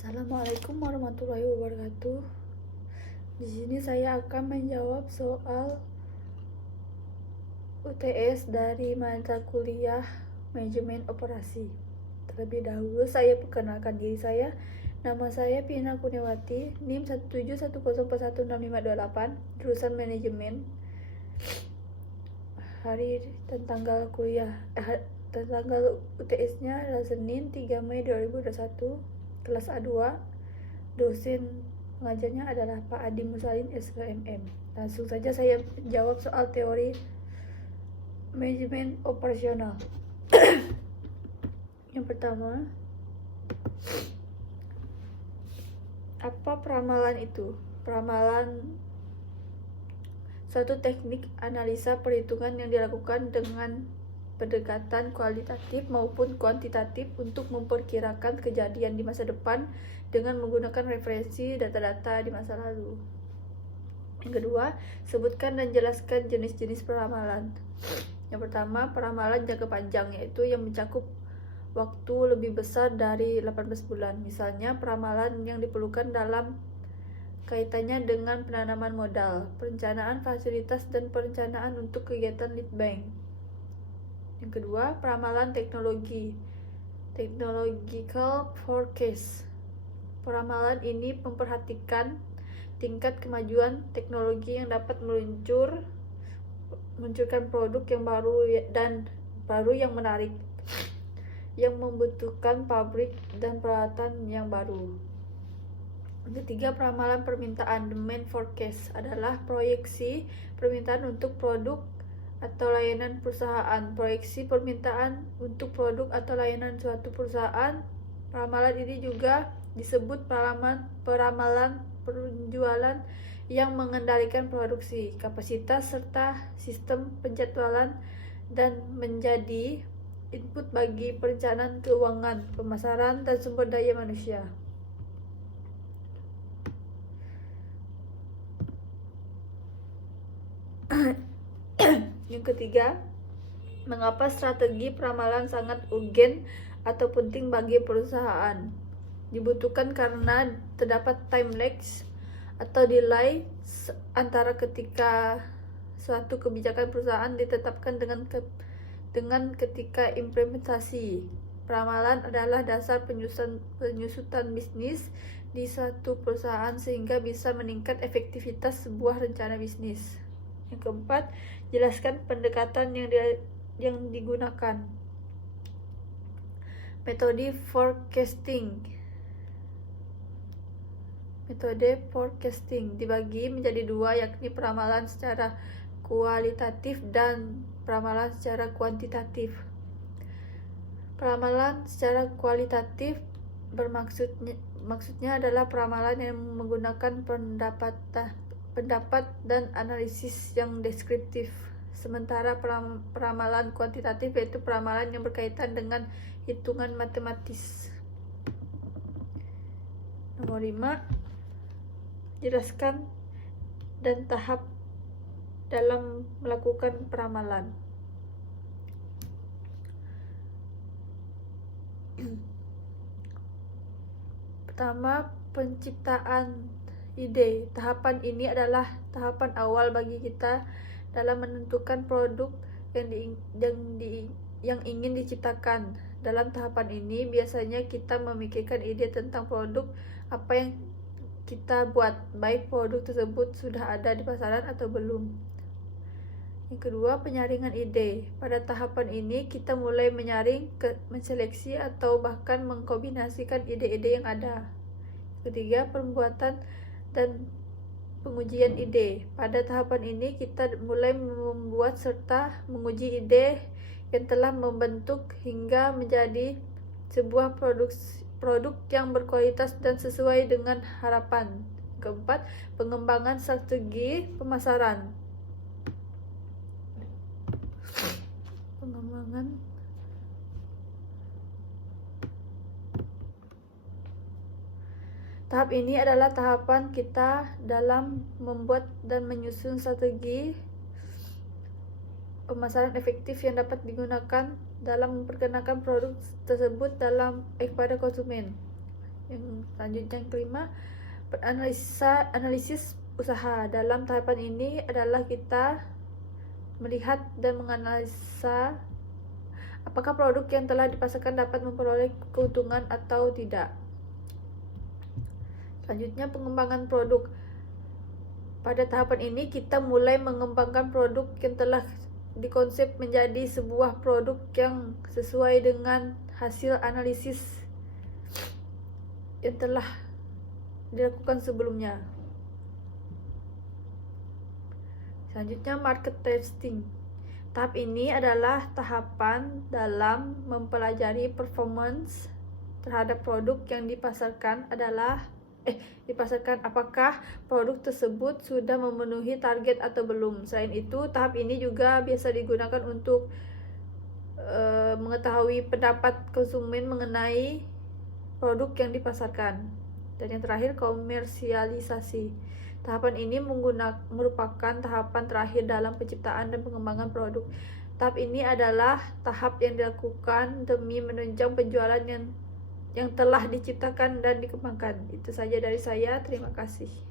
Assalamualaikum warahmatullahi wabarakatuh. Di sini saya akan menjawab soal UTS dari mata kuliah Manajemen Operasi. Terlebih dahulu saya perkenalkan diri saya. Nama saya Pina Kurniawati, NIM 171041658, jurusan Manajemen. Hari dan tanggal UTS-nya adalah Senin 3 Mei 2021, kelas A2. Dosen pengajarnya adalah Pak Adi Musalin SKMM. Langsung saja saya jawab soal teori manajemen operasional. Yang pertama, apa peramalan itu? Peramalan suatu teknik analisa perhitungan yang dilakukan dengan pendekatan kualitatif maupun kuantitatif untuk memperkirakan kejadian di masa depan dengan menggunakan referensi data-data di masa lalu. Yang kedua, sebutkan dan jelaskan jenis-jenis peramalan. Yang pertama, peramalan jangka panjang, yaitu yang mencakup waktu lebih besar dari 18 bulan. Misalnya, peramalan yang diperlukan dalam kaitannya dengan penanaman modal, perencanaan fasilitas, dan perencanaan untuk kegiatan lead bank. Yang kedua, peramalan teknologi, technological forecast. Peramalan ini memperhatikan tingkat kemajuan teknologi yang dapat meluncurkan produk yang baru yang menarik, yang membutuhkan pabrik dan peralatan yang baru. Yang ketiga, peramalan permintaan, demand forecast, adalah proyeksi permintaan untuk produk atau layanan perusahaan. Proyeksi permintaan untuk produk atau layanan suatu perusahaan. Peramalan ini juga disebut peramalan penjualan yang mengendalikan produksi, kapasitas, serta sistem penjadwalan, dan menjadi input bagi perencanaan keuangan, pemasaran, dan sumber daya manusia. Yang ketiga, mengapa strategi peramalan sangat urgen atau penting bagi perusahaan? Dibutuhkan karena terdapat time lags atau delay antara ketika suatu kebijakan perusahaan ditetapkan dengan ketika implementasi. Peramalan adalah dasar penyusutan bisnis di suatu perusahaan sehingga bisa meningkat efektivitas sebuah rencana bisnis. Yang keempat, jelaskan pendekatan yang digunakan. Metode forecasting. Metode forecasting dibagi menjadi dua, yakni peramalan secara kualitatif dan peramalan secara kuantitatif. Peramalan secara kualitatif maksudnya adalah peramalan yang menggunakan pendapat dan analisis yang deskriptif. Sementara peramalan kuantitatif yaitu peramalan yang berkaitan dengan hitungan matematis. Nomor 5, jelaskan dan tahap dalam melakukan peramalan. Pertama, penciptaan ide. Tahapan ini adalah tahapan awal bagi kita dalam menentukan produk yang ingin diciptakan. Dalam tahapan ini biasanya kita memikirkan ide tentang produk apa yang kita buat, baik produk tersebut sudah ada di pasaran atau belum. Yang kedua, penyaringan ide. Pada tahapan ini kita mulai menyaring, menseleksi, atau bahkan mengkombinasikan ide-ide yang ada. Ketiga, pembuatan dan pengujian ide. Pada tahapan ini kita mulai membuat serta menguji ide yang telah membentuk hingga menjadi sebuah produk yang berkualitas dan sesuai dengan harapan. Keempat, pengembangan strategi pemasaran. Tahap ini adalah tahapan kita dalam membuat dan menyusun strategi pemasaran efektif yang dapat digunakan dalam memperkenalkan produk tersebut kepada konsumen. Yang selanjutnya, yang kelima, analisis usaha. Dalam tahapan ini adalah kita melihat dan menganalisa apakah produk yang telah dipasarkan dapat memperoleh keuntungan atau tidak. Selanjutnya, pengembangan produk. Pada tahapan ini kita mulai mengembangkan produk yang telah dikonsep menjadi sebuah produk yang sesuai dengan hasil analisis yang telah dilakukan sebelumnya. Selanjutnya, market testing. Tahap ini adalah tahapan dalam mempelajari performance terhadap produk yang dipasarkan apakah produk tersebut sudah memenuhi target atau belum. Selain itu, tahap ini juga biasa digunakan untuk mengetahui pendapat konsumen mengenai produk yang dipasarkan. Dan yang terakhir, komersialisasi. Tahapan ini merupakan tahapan terakhir dalam penciptaan dan pengembangan produk. Tahap ini adalah tahap yang dilakukan demi menunjang penjualan yang telah diciptakan dan dikembangkan. Itu saja dari saya. Terima kasih.